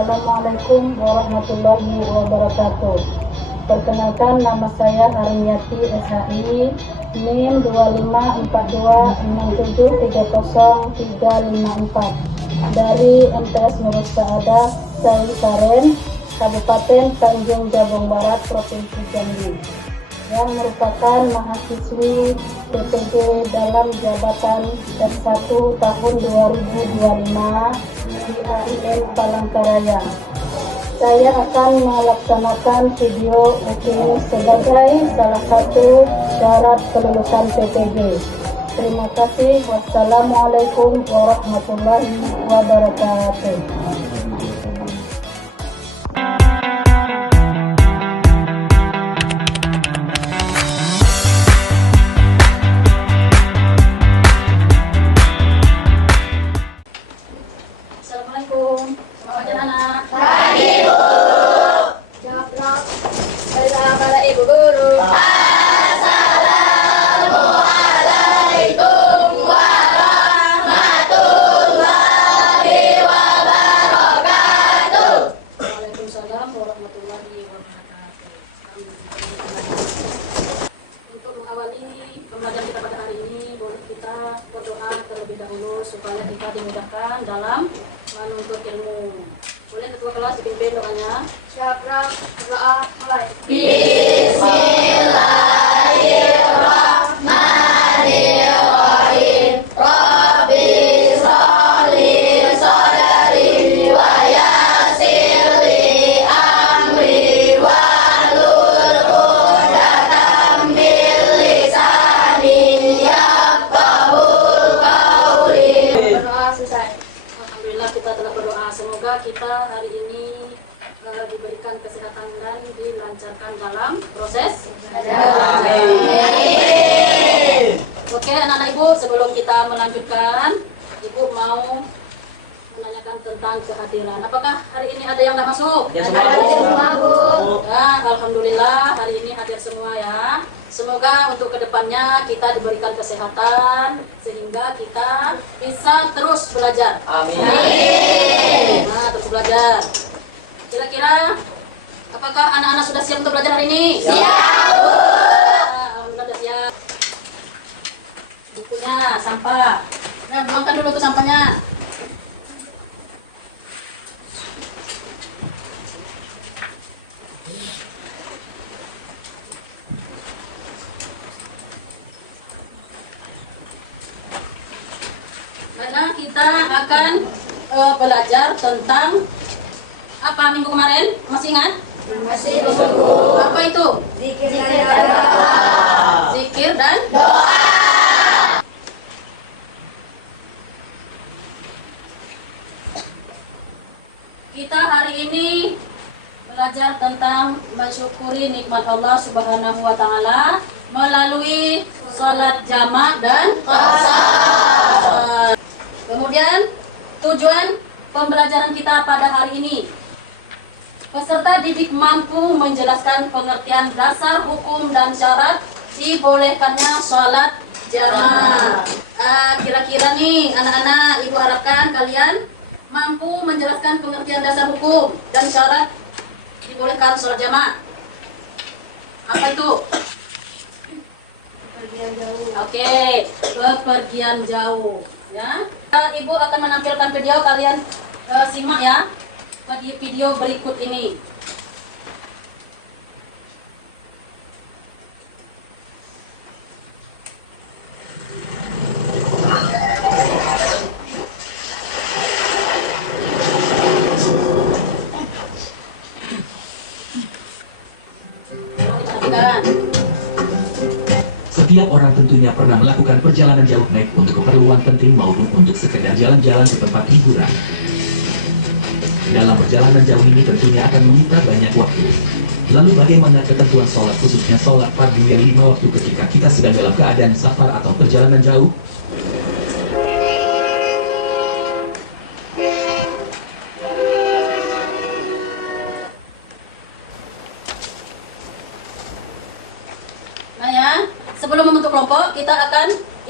Assalamualaikum warahmatullahi wabarakatuh. Perkenalkan, nama saya Harniati SHI, NIM 254267303554 dari MTS Nurul Saadah, Sainsaren, Kabupaten Tanjung Jabung Barat, Provinsi Jambi, yang merupakan mahasiswi PPG dalam jabatan S1 tahun 2025 di AIN Palangkaraya. Saya akan melaksanakan video ini sebagai salah satu syarat kelulusan PPG. Terima kasih. Wassalamualaikum warahmatullahi wabarakatuh. Assalamualaikum. Selamat pagi anak. Pagi Bu. Jawab dong. Pada Ibu Guru. Assalamualaikum warahmatullahi wabarakatuh. Waalaikumsalam warahmatullahi wabarakatuh. Untuk mengawali pembelajaran kita pada hari ini, boleh kita berdoa terlebih dahulu supaya kita dimudahkan dalam menuntut ilmu. Boleh ketua kelas dipimpin doanya. Syabrak, doa mulai. Bismillahirrahmanirrahim. Rabbi sholli sadri wa yassir li amri wahlul 'uqdatam min lisani yafqahul qawli. Berdoa selesai. Alhamdulillah kita telah berdoa. Semoga kita hari ini diberikan kesehatan dan dilancarkan dalam proses. Oke anak-anak Ibu, sebelum kita melanjutkan, Ibu mau menanyakan tentang kehadiran. Apakah hari ini ada yang tidak masuk? Ada semua Bu. Ya, alhamdulillah hari ini hadir semua ya. Semoga untuk kedepannya kita diberikan kesehatan sehingga kita bisa terus belajar. Amin. Nah, terus belajar. Kira-kira apakah anak-anak sudah siap untuk belajar hari ini? Siap, Bu. Alhamdulillah sudah siap. Bukunya, sampah. Nah, buangkan dulu tuh sampahnya. Karena kita akan belajar tentang apa minggu kemarin? Masih ingat? Masih Bu. Apa itu? Zikir dan doa. Zikir dan kita hari ini belajar tentang mensyukuri nikmat Allah Subhanahu wa taala melalui sholat jamak dan qasar. Kemudian tujuan pembelajaran kita pada hari ini, peserta didik mampu menjelaskan pengertian dasar hukum dan syarat dibolehkannya sholat jamaah. Kira-kira nih anak-anak, Ibu harapkan kalian mampu menjelaskan pengertian dasar hukum dan syarat dibolehkan sholat jamaah. Apa itu? Pergian jauh. Oke, bepergian jauh. Ya, Ibu akan menampilkan video, kalian simak ya di video berikut ini. Perhatikan. Setiap orang tentunya pernah melakukan perjalanan jauh baik untuk keperluan penting maupun untuk sekedar jalan-jalan ke tempat hiburan. Dalam perjalanan jauh ini tentunya akan menyita banyak waktu. Lalu bagaimana ketentuan sholat, khususnya sholat fardu yang 5 waktu ketika kita sedang dalam keadaan safar atau perjalanan jauh? Nah ya, sebelum membentuk kelompok,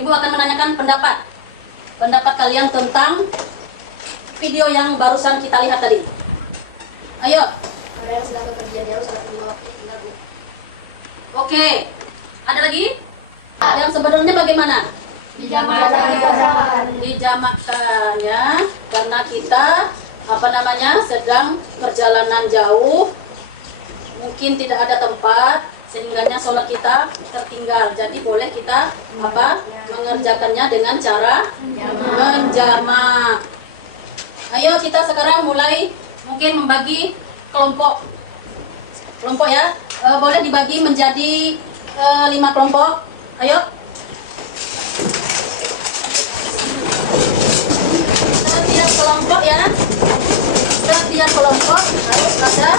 Ibu akan menanyakan pendapat kalian tentang video yang barusan kita lihat tadi. Ayo. Orang yang sedang bepergian jauh sholat 5 waktu tinggal Bu. Oke. Ada lagi? Yang sebenarnya bagaimana? Dijamakkan ya, karena kita sedang perjalanan jauh, mungkin tidak ada tempat sehingganya sholat kita tertinggal. Jadi boleh kita mengerjakannya dengan cara menjamak. Ayo kita sekarang mulai mungkin membagi kelompok ya. Boleh dibagi menjadi 5 kelompok. Ayo. Setiap kelompok ya. Setiap kelompok harus ada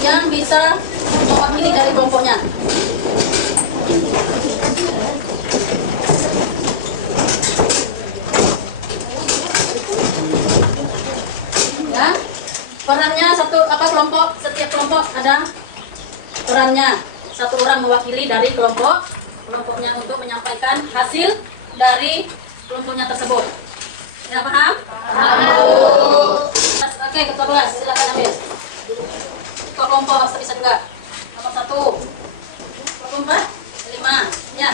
yang bisa mewakili dari kelompoknya. Ya. Perannya setiap kelompok ada perannya. Satu orang mewakili dari kelompoknya untuk menyampaikan hasil dari kelompoknya tersebut. Ya, paham? Oke, ketua kelas silakan ambil. Ketua kelompok bisa juga. Nomor 1, 24, 5. Ya.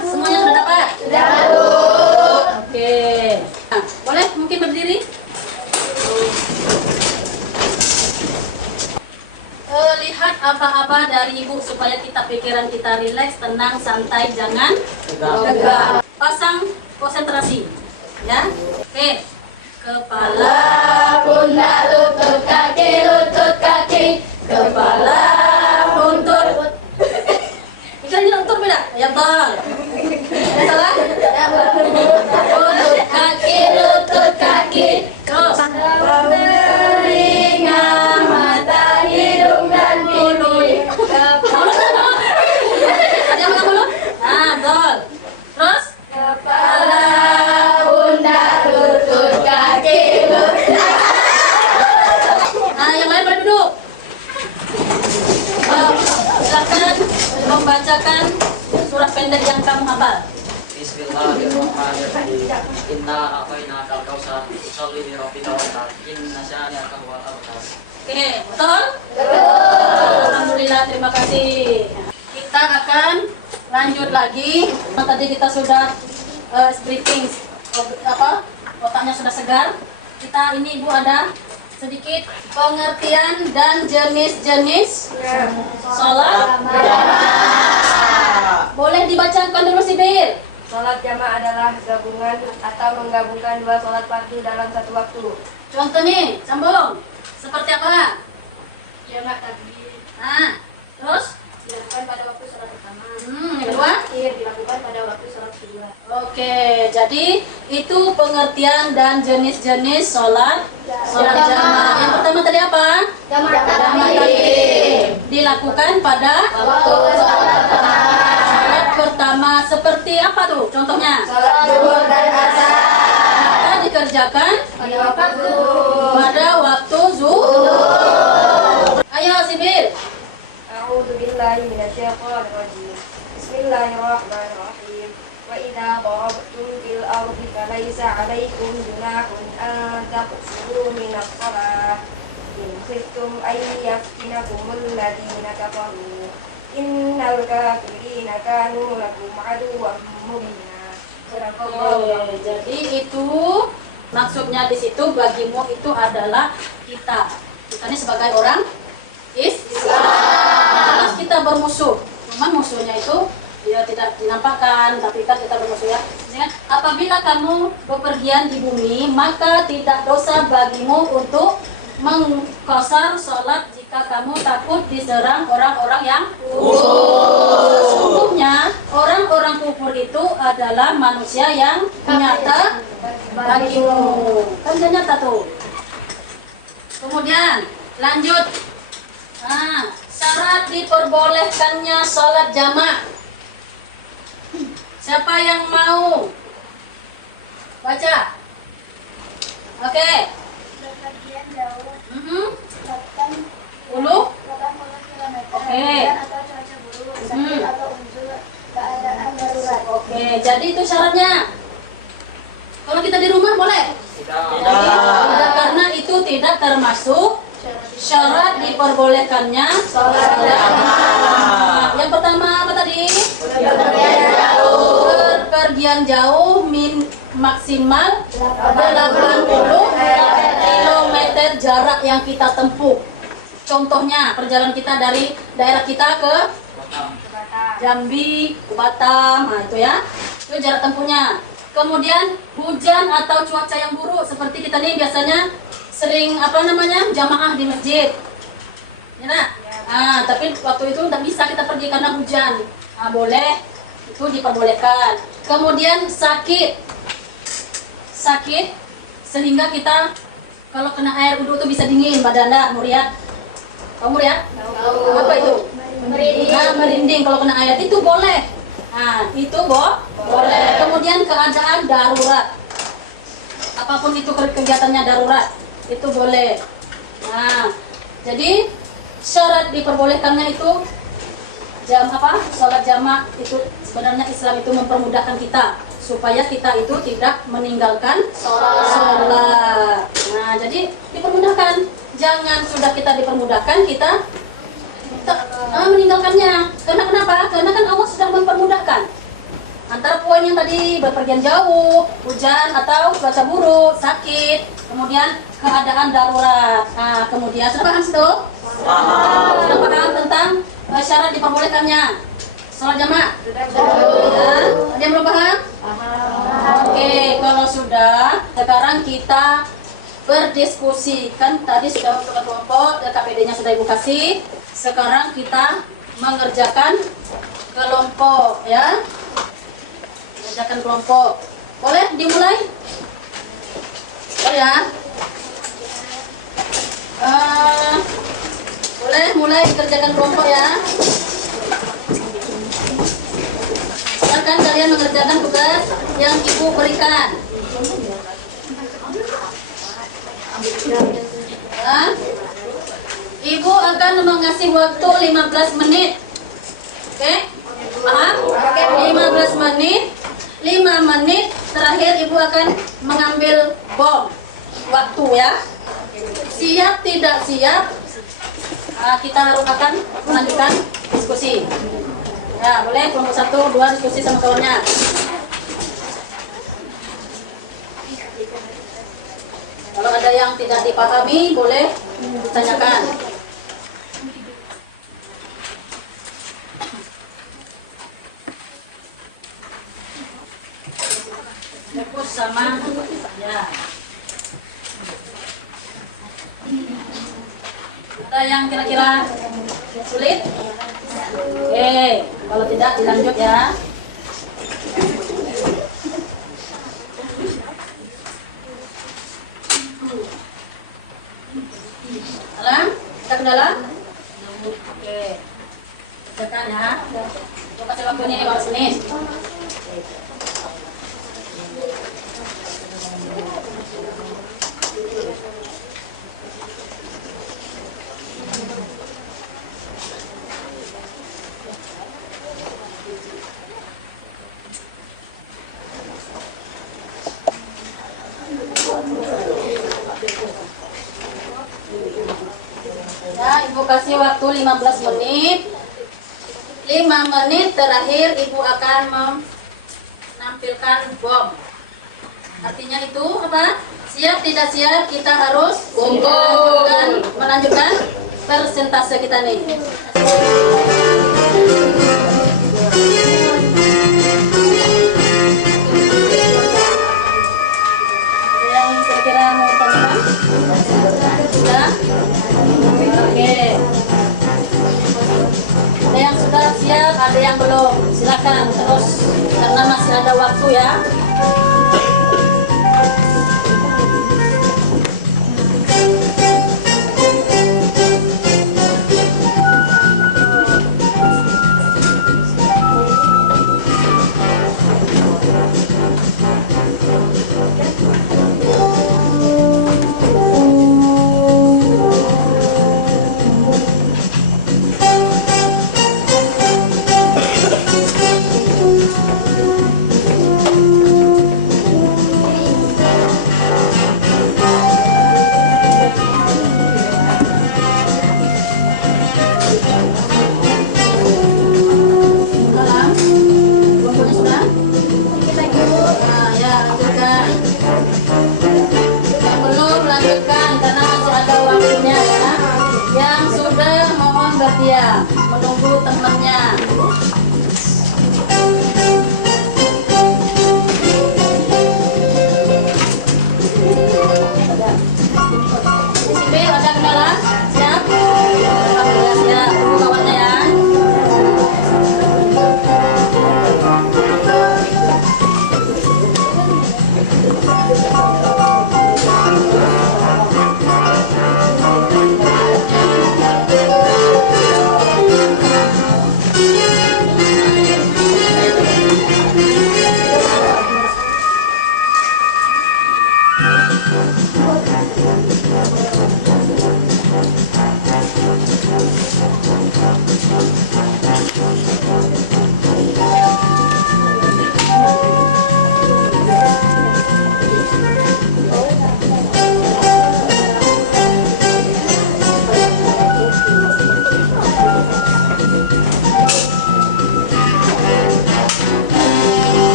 Semuanya sudah dapat? Sudah. Oke. Nah, boleh mungkin berdiri? Lihat apa-apa dari ibu supaya pikiran kita rileks, tenang, santai, jangan tegang. Pasang konsentrasi, ya. Oke. Kepala, Pundak, lutut, kaki, kepala, buntut. Bisa ini lutut beda? Ya bang. Ada salah? lutut, kaki, Terus. telinga, mata, hidung, dan pipi. Ada yang makan mulut? Nah, betul. Terus? Kepala, pundak, lutut, kaki, Nah, yang lain boleh duduk. Silakan membacakan surat pendek yang kamu hafal. Bismillahirrahmanirrahim. Inna a'tainakal kautsar. Sholli li rabbika wanhar. Inna syani'aka huwal abtar. Oke, betul? Alhamdulillah, terima kasih. Kita akan lanjut lagi. Tadi kita sudah briefing, otaknya sudah segar. Ini Ibu ada sedikit pengertian dan jenis-jenis sholat. Boleh dibacakan dulu Sibil. Sholat jamaah adalah gabungan atau menggabungkan 2 sholat fardu dalam satu waktu. Contoh nih, sambung. Seperti apa? Jamak takbir Nah, terus? dilakukan pada waktu sholat pertama. Yang kedua? Akhir dilakukan pada waktu sholat kedua. Oke, jadi itu pengertian dan jenis-jenis sholat jamaah. Yang pertama tadi apa? Jamak Takbir. Dilakukan pada waktu sholat sholat pertama. Seperti apa tuh contohnya? sholat zuhur dan asar Maka dikerjakan pada waktu pada waktu zuhur. Ayo Sibil. A'udzu billahi minasyaitonir rajim. Bismillahirrahmanirrahim. Wa idza darabtum fil ardi falaysa 'alaikum junahun an taqsuru minas shalah. In khiftum ay yaftinakumul ladzina kafaru. Innal kafirina kanu lakum 'aduwwan mubina. Oke, jadi itu maksudnya di situ bagimu itu adalah kita. Kita ini sebagai orang Islam. Jelas kita bermusuh. Cuman musuhnya itu ya tidak dinampakkan, tapi kan kita bermusuh ya. Sehingga apabila kamu bepergian di bumi, maka tidak dosa bagimu untuk mengqasar sholat jika kamu takut diserang orang-orang yang kufur. Sesungguhnya orang-orang kufur itu adalah manusia yang nyata bagimu. Kan dia nyata tuh. Kemudian lanjut. Nah, syarat diperbolehkannya sholat jamaah. Siapa yang mau baca? Oke. Bepergian jauh, Mhm. 80 Oke. hujan atau cuaca buruk, sakit atau uzur, keadaan darurat. Oke, jadi itu syaratnya. Kalau kita di rumah boleh? Tidak. diperbolehkannya sholat jamaah. Yang pertama apa tadi? Pergian jauh maksimal 80 km jarak yang kita tempuh. Contohnya perjalanan kita dari daerah kita ke Jambi, ke Batam, nah itu ya, itu jarak tempuhnya. Kemudian hujan atau cuaca yang buruk, seperti kita nih biasanya sering jamaah di masjid, ya nak? Nah, tapi waktu itu tidak bisa kita pergi karena hujan. Nah, boleh, itu diperbolehkan. Kemudian sakit sehingga kita kalau kena air wudhu itu bisa dingin badan, Muriat. Kamu Muriat? Apa itu? Merinding kalau kena air itu boleh. Nah, itu boleh. Kemudian keadaan darurat. Apapun itu kegiatannya darurat, itu boleh. Nah, jadi syarat diperbolehkannya itu sholat jamaah itu sebenarnya Islam itu mempermudahkan kita supaya kita itu tidak meninggalkan sholat. Nah, jadi dipermudahkan. Jangan sudah kita dipermudahkan kita meninggalkannya. Karena kenapa? Karena kan Allah sudah mempermudahkan. Antara poin yang tadi berpergian jauh, hujan atau cuaca buruk, sakit, kemudian keadaan darurat. Nah, kemudian sudah paham situ? Sudah paham tentang syarat diperbolehkannya sholat jamaah? Ya. Ada yang belum paham? Oke, kalau sudah, sekarang kita berdiskusi. Kan tadi sudah untuk kelompok, KPD-nya sudah Ibu kasih. Sekarang kita mengerjakan kelompok, ya. Mengerjakan kelompok. Boleh dimulai? Boleh ya? Boleh mulai dikerjakan kelompok ya. Silakan kalian mengerjakan tugas yang Ibu berikan. Ya. Ibu akan mengasih waktu 15 menit. Oke? Paham? 15 menit. 5 menit terakhir Ibu akan mengambil bom. Waktu ya. Siap tidak siap? Kita akan melanjutkan diskusi. Ya, boleh kelompok 1, 2 diskusi sama kawannya. Kalau ada yang tidak dipahami, boleh ditanyakan. Fokus sama ya. Ada yang kira-kira sulit? Oke, kalau tidak dilanjut ya. Dalam? Kita ke dalam? Oke. Tekan ya. Coba kasih waktunya ya, sini. Ya, Ibu kasih waktu 15 menit. 5 menit terakhir Ibu akan menampilkan bom. Artinya itu apa? Siap tidak siap kita harus melanjutkan persentase kita nih. Yang kira-kira mau tanyakan? Sudah? Oke. Ada yang sudah siap, ada yang belum. Silakan terus karena masih ada waktu ya. mohon berdiam menunggu temannya. Sipil ada kendala? Siap? Alhamdulillah siap. Tunggu kawannya ya.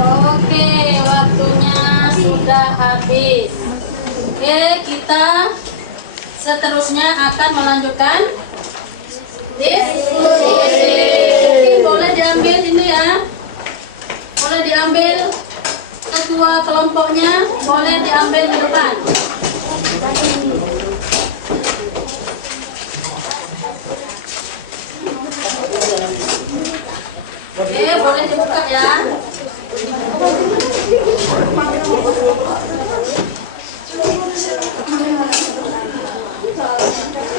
Oke, waktunya sudah habis. Oke, kita seterusnya akan melanjutkan diskusi. Boleh diambil ini ya. Boleh diambil ketua kelompoknya, boleh diambil di depan. Oke, boleh dibuka ya.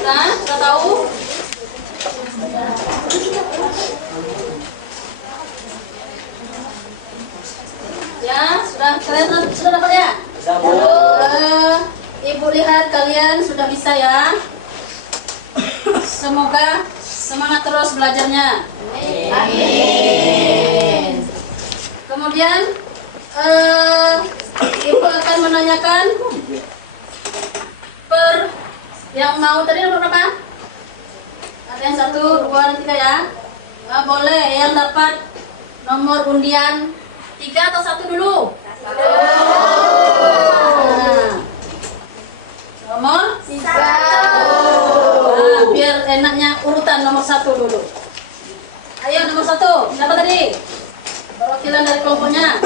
Sudah tahu? Ya, kalian sudah dapat ya? Ibu lihat kalian sudah bisa ya. Semoga semangat terus belajarnya. Amin. Kemudian Ibu akan menanyakan yang mau tadi nomor berapa? Ada yang 1, 2, dan 3 ya. Boleh yang dapat nomor undian 3 atau 1 dulu? Nomor 1. Biar enaknya urutan nomor 1 dulu. Ayo nomor 1. Siapa tadi? Perwakilan dari kelompoknya.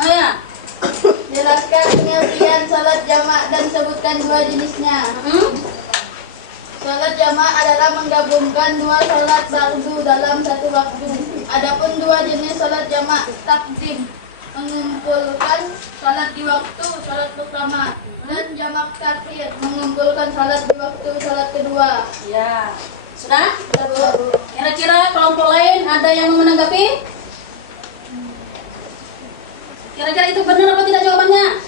Oh ya. Jelaskan pengertian salat jamak dan sebutkan 2 jenisnya. Salat jamak adalah menggabungkan 2 salat fardu dalam satu waktu. Adapun 2 jenis salat jamak takdim mengumpulkan salat di waktu salat pertama, dan jamak takhir mengumpulkan salat di waktu salat kedua. Ya. Sudah? Kira-kira kelompok lain ada yang mau menanggapi? Kira-kira itu benar apa tidak jawabannya?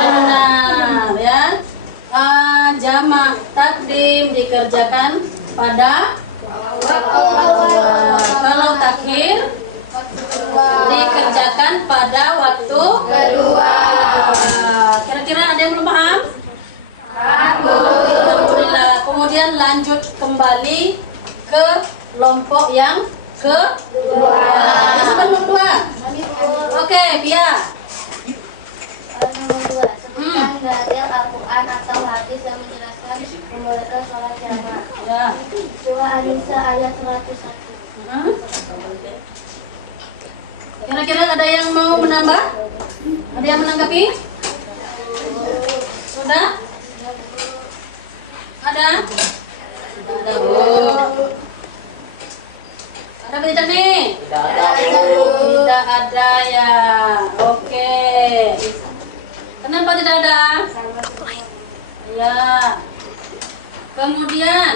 Benar ya. Jamak takdim dikerjakan pada kalau takhir dikerjakan pada waktu kedua. Kira-kira ada yang belum paham? Alhamdulillah. Kemudian lanjut kembali ke kelompok yang kedua. Sampai nomor 2. Oke, Bia. Nomor 2. Sebutkan dalil Al-Quran atau hadis yang menjelaskan membolehkan sholat jamak. Ya. Surah An-Nisa ayat 101. Kira-kira ada yang mau menambah? Ada yang menanggapi? Sudah? Ada? Ada, Bu. Ada apa tidak nih? Tidak ada ya. Oke. Kenapa tidak ada? Ya. Kemudian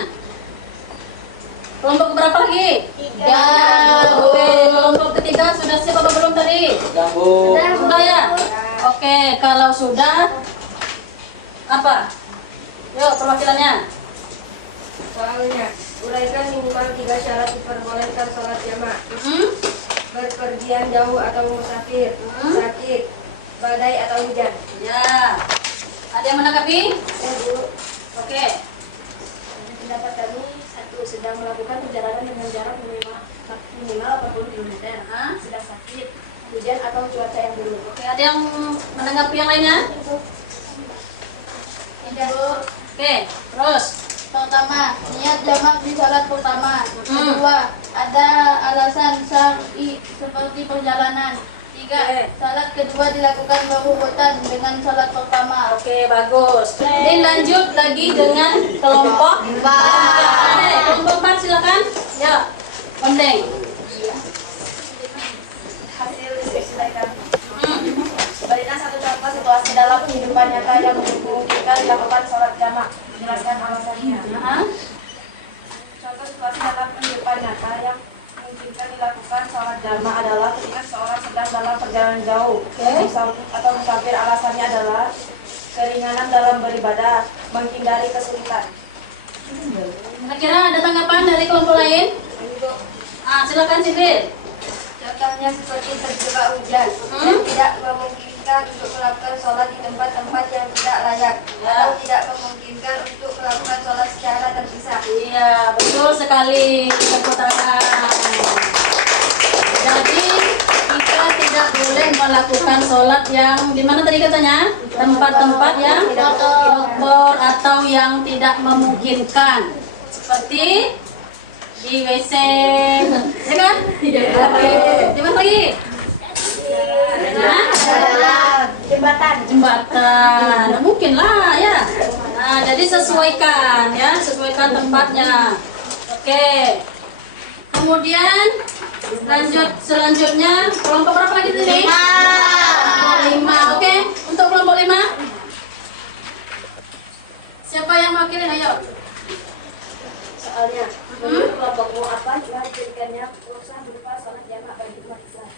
kelompok berapa lagi? 3. Oke, kelompok ketiga sudah siap apa belum tadi? Sudah ya? Oke, kalau sudah apa? Yuk, perwakilannya. Soalnya, uraikan minimal 3 syarat diperbolehkan sholat jamak. Berpergian jauh atau musafir, sakit, badai atau hujan. Ya. Ada yang menanggapi? Oke. Pendapat kami, 1, sedang melakukan perjalanan dengan jarak minimal minimal 40 km. Sedang sakit, hujan atau cuaca yang buruk. Oke, ada yang menanggapi yang lainnya? Tidak, Bu. Oke, terus. Pertama, niat jamak di salat pertama. Kedua, ada alasan syar'i seperti perjalanan. Tiga, salat kedua dilakukan berurutan dengan salat pertama. Oke, bagus. Ini lanjut lagi dengan kelompok 4. Kelompok 4 silakan. Ya, Ondeng. Hasil diskusi dari kami. Berikan satu contoh situasi dalam kehidupan nyata yang memungkinkan dilakukan sholat jamak. Jelaskan alasannya. Contoh situasi dalam kehidupan nyata yang memungkinkan dilakukan sholat jamak adalah ketika seorang sedang dalam perjalanan jauh atau musafir. Alasannya adalah keringanan dalam beribadah, menghindari kesulitan. Kira-kira ada tanggapan dari kelompok lain? Silakan Sibil. Contohnya seperti terjebak hujan dan tidak memungkinkan untuk melakukan sholat di tempat-tempat yang tidak layak atau tidak memungkinkan untuk melakukan sholat secara terpisah. Iya, betul sekali. Tepuk tangan. Jadi kita tidak boleh melakukan sholat yang di mana tadi katanya tempat-tempat yang kotor atau yang tidak memungkinkan, seperti di WC, ya kan? Oke. Di mana lagi? Jembatan. Nah, mungkin lah ya. Nah, jadi sesuaikan ya, sesuaikan tempatnya. Oke. Kemudian lanjut selanjutnya kelompok berapa lagi tadi? 5. Oke. Untuk kelompok 5. Siapa yang mewakili? Ayo. Soalnya, menurut kelompokmu apa diwajibkannya usaha berupa sholat jamak bagi umat Islam?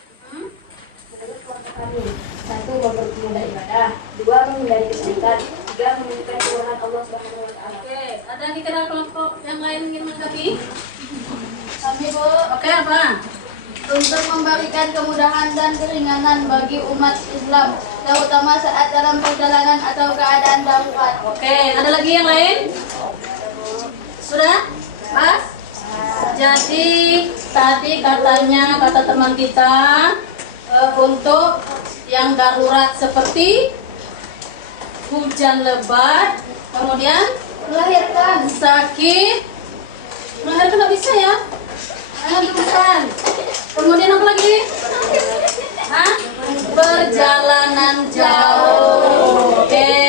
Menurut kelompok kami, 1. Mempermudah ibadah, 2. Menghindari kesulitan, 3. Menunjukkan keluaran Allah Subhanahu wa Ta'ala. Oke, ada yang dikira kelompok yang lain ingin menanggapi? Kami, Bu, Oke, apa? untuk memberikan kemudahan dan keringanan bagi umat Islam, terutama saat dalam perjalanan atau keadaan darurat. Oke, ada lagi yang lain? Sudah? Pas? Jadi tadi katanya kata teman kita untuk yang darurat seperti hujan lebat, kemudian Melahirkan, sakit, melahirkan nggak bisa ya? Bukan. Kemudian apa lagi? Perjalanan jauh. Oke.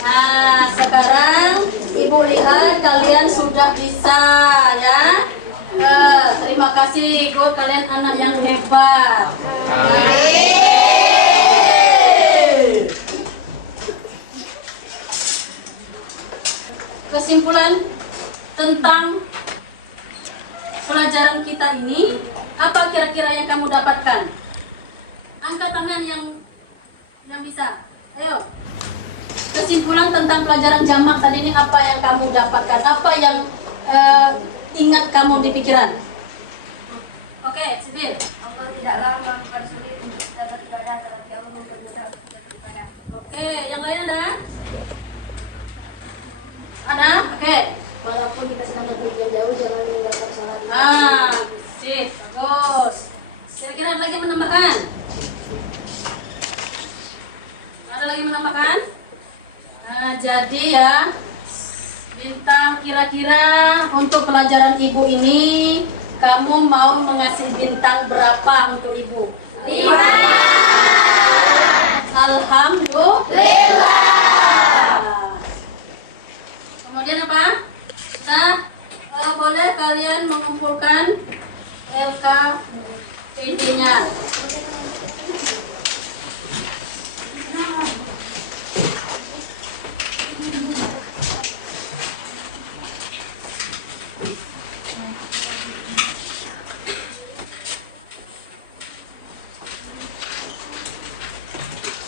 Nah, sekarang Ibu lihat kalian sudah bisa ya. Terima kasih Ibu, kalian anak yang hebat. Kesimpulan tentang pelajaran kita ini, apa kira-kira yang kamu dapatkan? Angkat tangan yang bisa. Ayo. Kesimpulan tentang pelajaran jamak tadi ini, apa yang kamu dapatkan? Apa yang ingat kamu di pikiran? Oke, Sibil. Allah tidaklah mempersulit untuk kita beribadah, tetapi Allah mempermudah untuk kita beribadah. Oke, yang lain ada? Ada? Oke. Walaupun kita sedang berpergian jauh, jangan meninggalkan sholat. Sip, bagus. Kira-kira ada lagi menambahkan? Ada lagi menambahkan? Nah, jadi ya, bintang kira-kira untuk pelajaran Ibu ini, kamu mau mengasih bintang berapa untuk Ibu? 5. Alhamdulillah. Kemudian apa? Boleh kalian mengumpulkan LKPD-nya.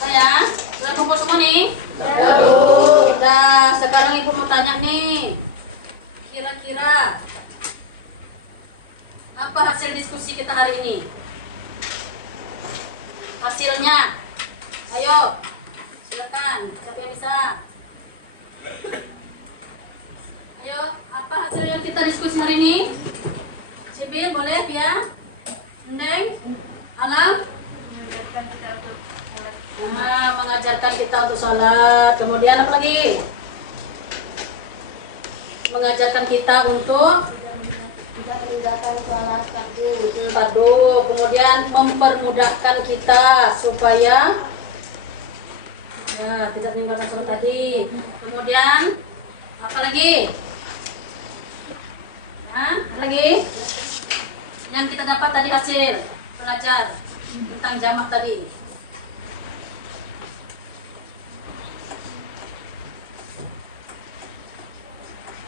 Saya, sudah kumpul semua nih? Udah, sekarang Ibu mau tanya nih. Kira-kira apa hasil diskusi kita hari ini? Hasilnya, ayo, silakan. Siapa yang bisa? Ayo, apa hasil yang kita diskusi hari ini? Sibil boleh ya? Neng, Alam? Mengajarkan kita untuk sholat. Kemudian apa lagi? Mengajarkan kita untuk Tidak meninggalkan sholat fardu. fardu. Kemudian mempermudahkan kita supaya ya tidak meninggalkan sholat tadi. Kemudian apa lagi? Apa lagi? Yang kita dapat tadi hasil belajar tentang jamak tadi.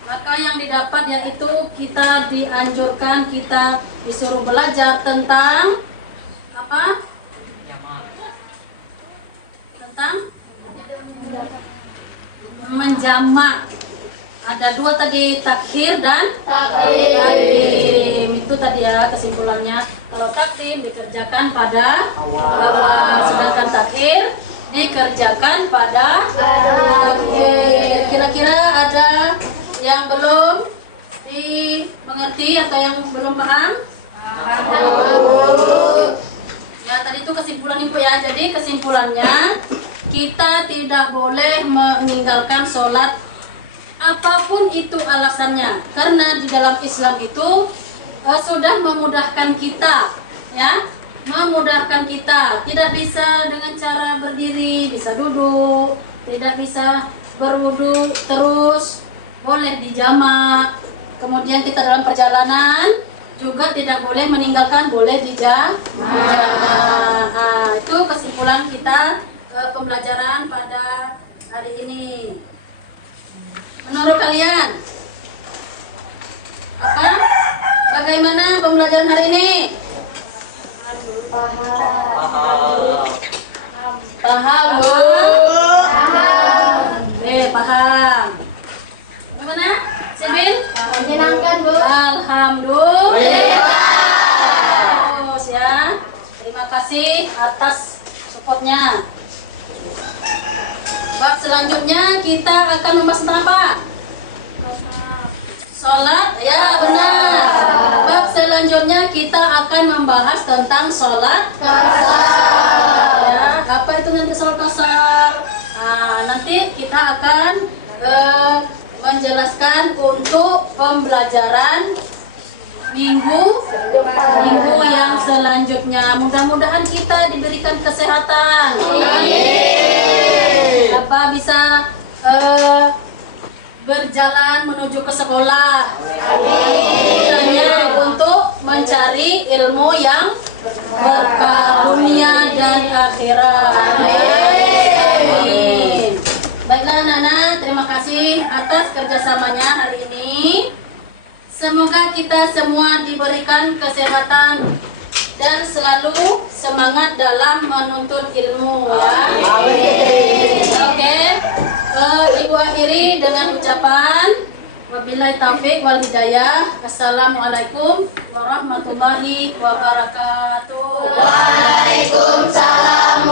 Maka yang didapat yaitu kita dianjurkan, kita disuruh belajar tentang apa? Tentang menjamak. Ada dua tadi, takhir dan takdim. Itu tadi ya kesimpulannya. Kalau takdim dikerjakan pada awal, sedangkan takhir dikerjakan pada akhir. Kira-kira ada yang belum dimengerti atau yang belum paham? Ya tadi itu kesimpulan Ibu ya. Jadi kesimpulannya kita tidak boleh meninggalkan sholat apapun itu alasannya, karena di dalam Islam itu sudah memudahkan kita, ya, memudahkan kita. Tidak bisa dengan cara berdiri, bisa duduk, tidak bisa berwudu terus, boleh dijamak. Kemudian kita dalam perjalanan juga tidak boleh meninggalkan, boleh dijamak. Nah, itu kesimpulan kita pembelajaran pada hari ini. Menurut kalian, apa? Bagaimana pembelajaran hari ini? Paham, Bu? Paham. Bagaimana? Sibil? Menyenangkan, Bu. Alhamdulillah. Terus ya. Terima kasih atas supportnya. Bab selanjutnya kita akan membahas tentang apa? Sholat, ya benar. Bab selanjutnya kita akan membahas tentang sholat qasar. Ya, apa itu nanti sholat qasar? Nah, nanti kita akan menjelaskan untuk pembelajaran minggu yang selanjutnya. Mudah-mudahan kita diberikan kesehatan. Apa bisa berjalan menuju ke sekolah. Hanya untuk mencari ilmu yang berkah dunia dan akhirat. Amin. Baiklah anak-anak, terima kasih atas kerjasamanya hari ini. Semoga kita semua diberikan kesehatan dan selalu semangat dalam menuntut ilmu ya. Oke. Ibu akhiri dengan ucapan wabillahi taufik wal hidayah. Assalamualaikum warahmatullahi wabarakatuh. Waalaikumsalam